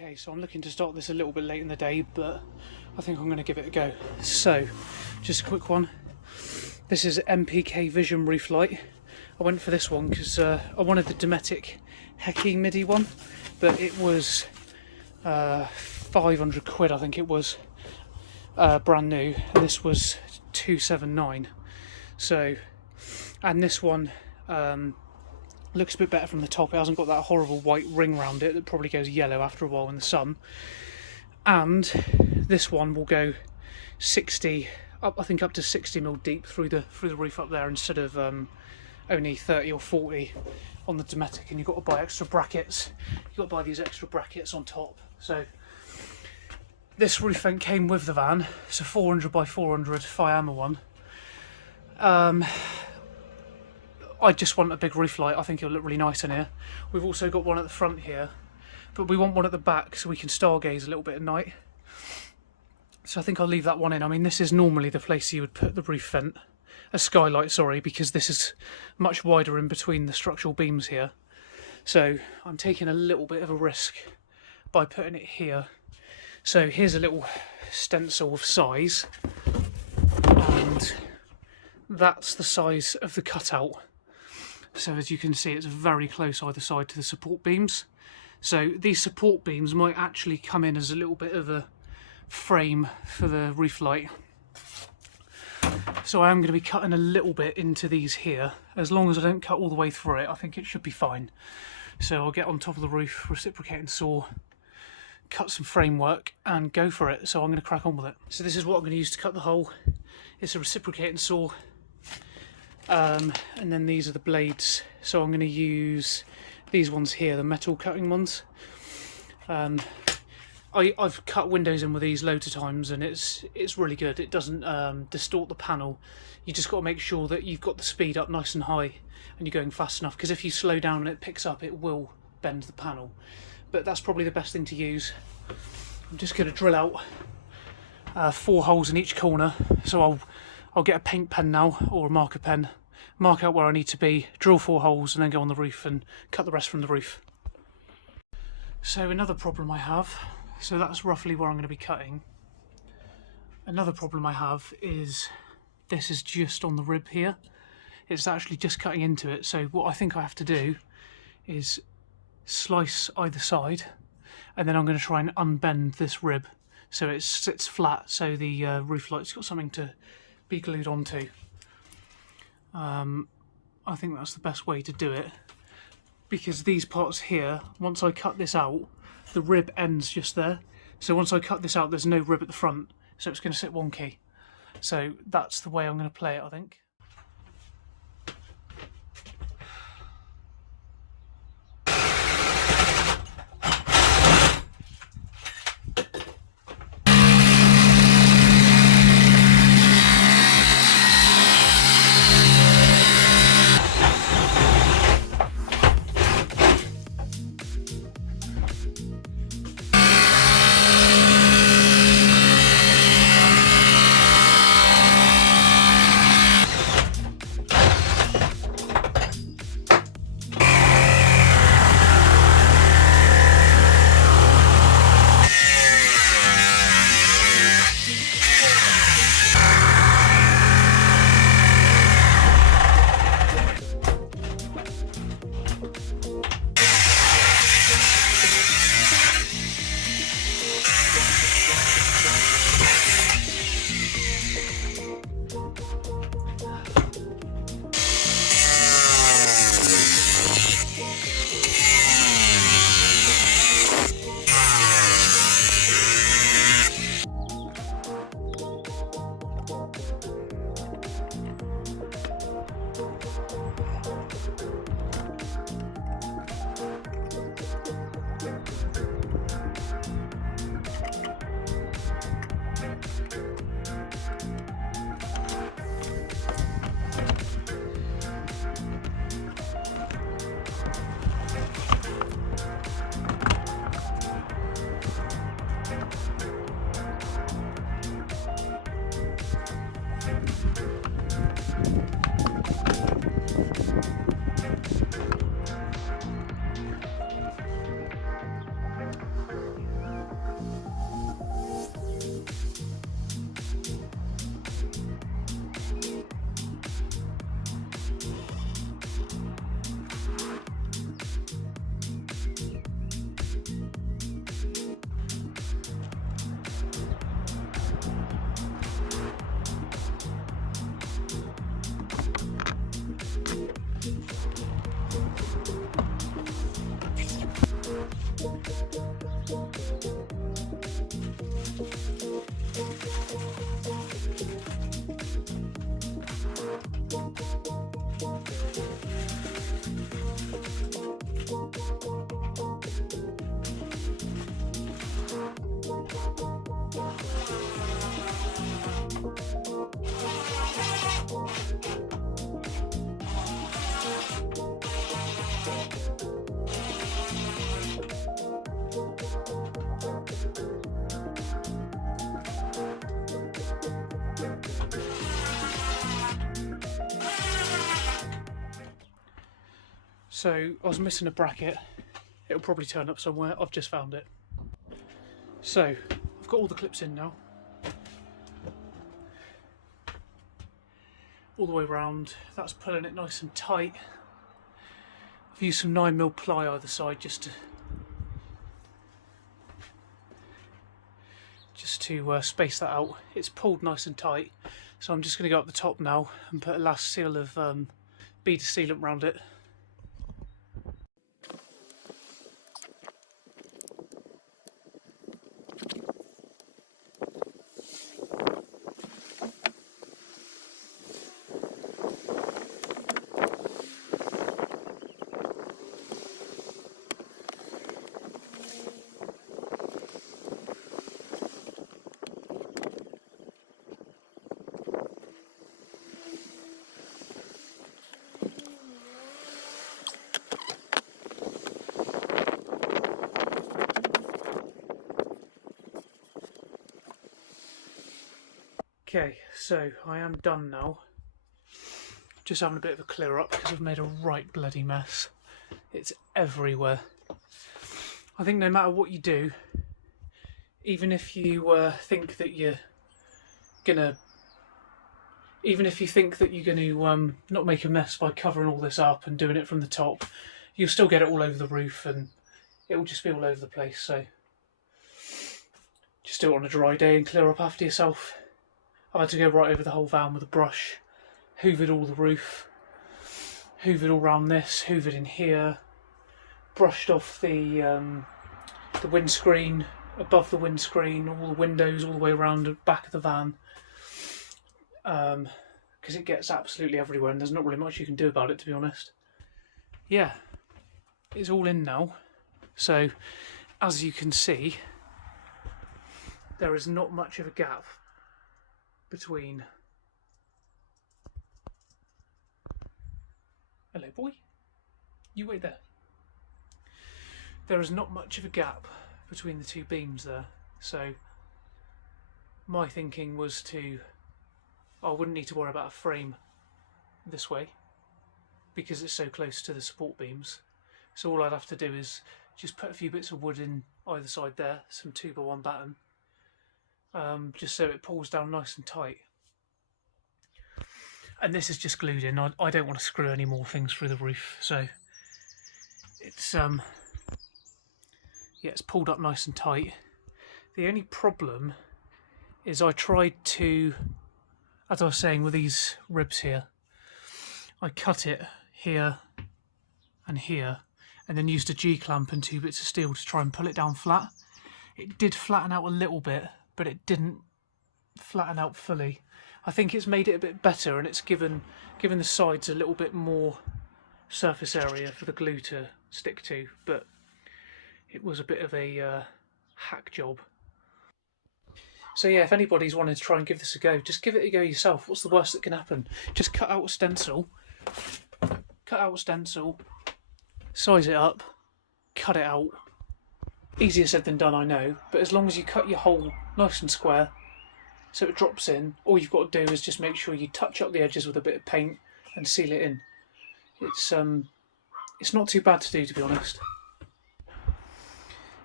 Okay, so I'm looking to start this a little bit late in the day, but I think I'm going to give it a go. So, just a quick one. This is MPK Vision roof light. I went for this one because I wanted the Dometic Heki MIDI one, but it was 500 quid, I think it was, brand new, and this was 279. So, and this one looks a bit better from the top. It hasn't got that horrible white ring around it that probably goes yellow after a while in the sun. And this one will go 60 up, I think up to 60 mil deep through the roof up there, instead of only 30 or 40 on the Dometic. And you've got to buy extra brackets. You've got to buy these extra brackets on top. So this roof vent came with the van. It's a 400 by 400 Fiamma one. I just want a big roof light. I think it'll look really nice in here. We've also got one at the front here, but we want one at the back so we can stargaze a little bit at night. So I think I'll leave that one in. I mean, this is normally the place you would put the roof vent, a skylight, sorry, because this is much wider in between the structural beams here. So I'm taking a little bit of a risk by putting it here. So here's a little stencil of size, and that's the size of the cutout. So as you can see, it's very close either side to the support beams. So these support beams might actually come in as a little bit of a frame for the roof light. So I am going to be cutting a little bit into these here. As long as I don't cut all the way through it, I think it should be fine. So I'll get on top of the roof, reciprocating saw, cut some framework and go for it. So I'm going to crack on with it. So this is what I'm going to use to cut the hole. It's a reciprocating saw. And then these are the blades, so I'm going to use these ones here, the metal cutting ones. I've cut windows in with these loads of times, and it's really good. It doesn't distort the panel. You just got to make sure that you've got the speed up nice and high and you're going fast enough, because if you slow down and it picks up, it will bend the panel. But that's probably the best thing to use. I'm just going to drill out 4 holes in each corner. So I'll get a paint pen now, or a marker pen, mark out where I need to be, drill 4 holes, and then go on the roof and cut the rest from the roof. So another problem I have, so that's roughly where I'm going to be cutting. Another problem I have is this is just on the rib here. It's actually just cutting into it. So what I think I have to do is slice either side, and then I'm going to try and unbend this rib so it sits flat, so the roof light's got something to be glued onto. I think that's the best way to do it, because these parts here, once I cut this out, the rib ends just there. So once I cut this out, there's no rib at the front, so it's going to sit wonky. So that's the way I'm going to play it, I think. So I was missing a bracket. It'll probably turn up somewhere. I've just found it. So I've got all the clips in now, all the way around. That's pulling it nice and tight. I've used some 9mm ply either side just to space that out. It's pulled nice and tight, so I'm just going to go up the top now and put a last seal of beader sealant around it. Okay, so I am done now. Just having a bit of a clear up because I've made a right bloody mess. It's everywhere. I think no matter what you do, even if you think that you're gonna not make a mess by covering all this up and doing it from the top, you'll still get it all over the roof and it will just be all over the place. So just do it on a dry day and clear up after yourself. I had to go right over the whole van with a brush, hoovered all the roof, hoovered all around this, hoovered in here, brushed off the windscreen, above the windscreen, all the windows all the way around the back of the van, because it gets absolutely everywhere and there's not really much you can do about it, to be honest. Yeah, it's all in now. So as you can see, there is not much of a gap between... Hello boy, you wait there. There is not much of a gap between the two beams there, so my thinking was I wouldn't need to worry about a frame this way because it's so close to the support beams. So all I'd have to do is just put a few bits of wood in either side there, some 2x1 batten, just so it pulls down nice and tight. And this is just glued in. I don't want to screw any more things through the roof, so it's yeah, it's pulled up nice and tight. The only problem is I tried to, as I was saying with these ribs here, I cut it here and here and then used a G-clamp and 2 bits of steel to try and pull it down flat. It did flatten out a little bit, but it didn't flatten out fully. I think it's made it a bit better and it's given the sides a little bit more surface area for the glue to stick to, but it was a bit of a hack job. So yeah, if anybody's wanting to try and give this a go, just give it a go yourself. What's the worst that can happen? Just cut out a stencil, size it up, cut it out. Easier said than done, I know, but as long as you cut your hole nice and square so it drops in, all you've got to do is just make sure you touch up the edges with a bit of paint and seal it in. It's not too bad to do, to be honest.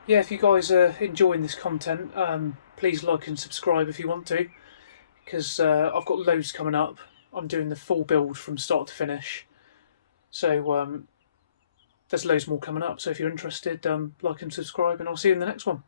Yeah, if you guys are enjoying this content, please like and subscribe if you want to, because I've got loads coming up. I'm doing the full build from start to finish, so there's loads more coming up. So if you're interested, like and subscribe, and I'll see you in the next one.